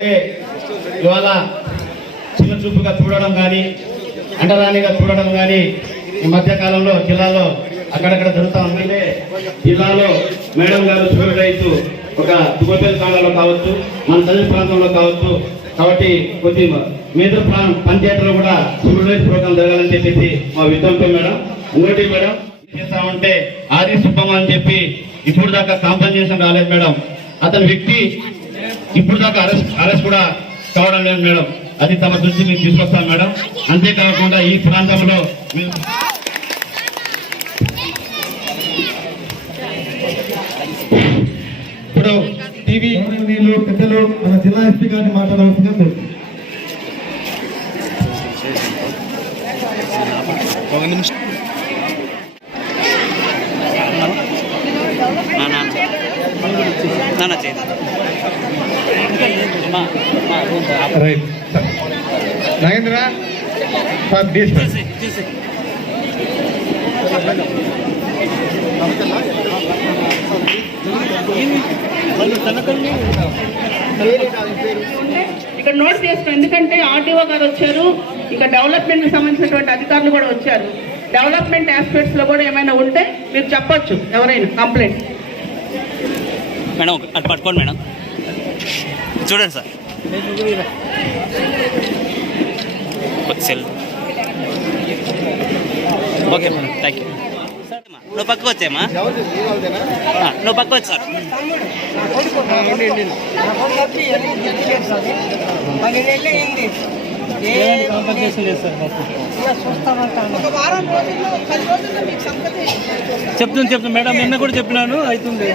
ఇవాళ చిన్న చూపుగా చూడడం కానీ అంటరానిగా చూడడం కానీ ఈ మధ్య కాలంలో జిల్లాలో అక్కడక్కడ జరుగుతూ ఉందంటే జిల్లాలో మేడం గారు చివరి రైతు ఒక దుబ్బపల్లి కాలంలో కావచ్చు, మన తల్లి ప్రాంతంలో కావచ్చు. కాబట్టి కొద్ది మేజర్ పంచాయతీలో కూడా చివరి రైతు ప్రోగ్రాం జరగాలని చెప్పేసి మా విద్వంతో మేడం ఇంకోటి మేడం చేస్తా ఉంటే ఆది సుబ్బమ్మ అని చెప్పి ఇప్పుడు దాకా కాంపన్సేషన్ రాలేదు మేడం. అతని వ్యక్తి ఇప్పుడు దాకా అరెస్ట్ కూడా కావడం లేదు మేడం. అది తమ దృష్టి మీకు తీసుకొస్తాం మేడం. అంతేకాకుండా ఈ ప్రాంతంలో ఇప్పుడు టీవీ పెద్దలు మన జిల్లా ఎస్పీ గారిని మాట్లాడవలసిందిగా కోరుతున్నాను. ఒక నిమిషం రైట్ నాగేంద్ర సార్ ఇక్కడ నోట్ చేసుకోండి. ఎందుకంటే ఆర్టీఓ గారు వచ్చారు, ఇక డెవలప్మెంట్ కి సంబంధించినటువంటి అధికారులు కూడా వచ్చారు. డెవలప్మెంట్ ఆస్పెక్ట్స్ లో కూడా ఏమైనా ఉంటే మీరు చెప్పొచ్చు, ఎవరైనా కంప్లైంట్. మేడం అటు పట్టుకోండి మేడం, చూడండి sir cell. Okay madam, thank you. నువ్వు పక్కకు వచ్చామా, నువ్వు పక్క వచ్చి సార్. చెప్తాను మేడం, నిన్న కూడా చెప్పినాను, అవుతుంది.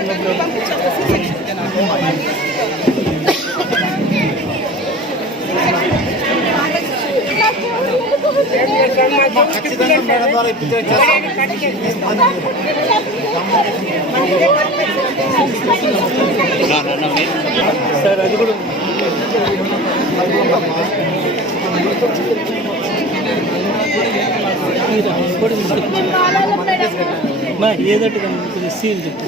సార్ అది కూడా ఏదట్టు సీన్ చెప్పు.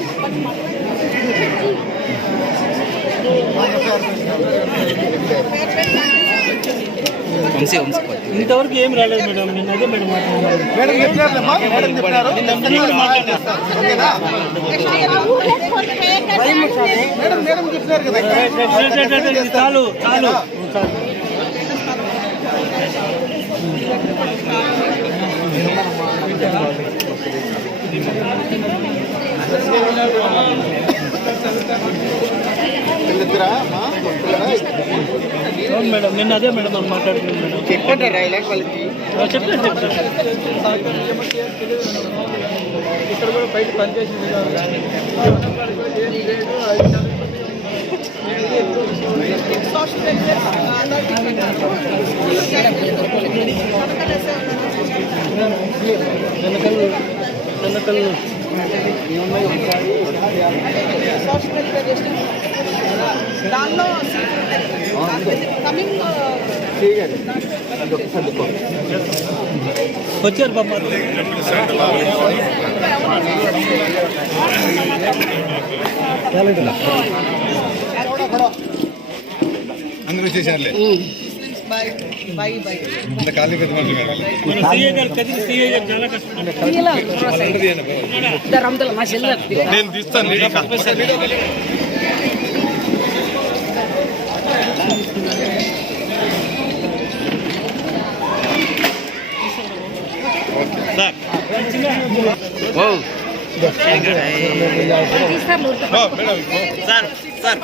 ఇంతవరకు ఏం రాలేదు మేడం. నిన్న అదే మేడం చాలు చాలు. అవును మేడం, నిన్న అదే మేడం మనం మాట్లాడుతున్నాం మేడం. చెప్పండి ఇక్కడ కూడా బయట పనిచేసింది వచ్చారు బాబా. అందరూ వచ్చేసారులే. నేను తీస్తాను. సార్ సార్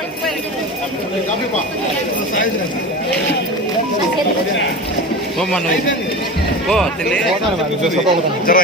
జరా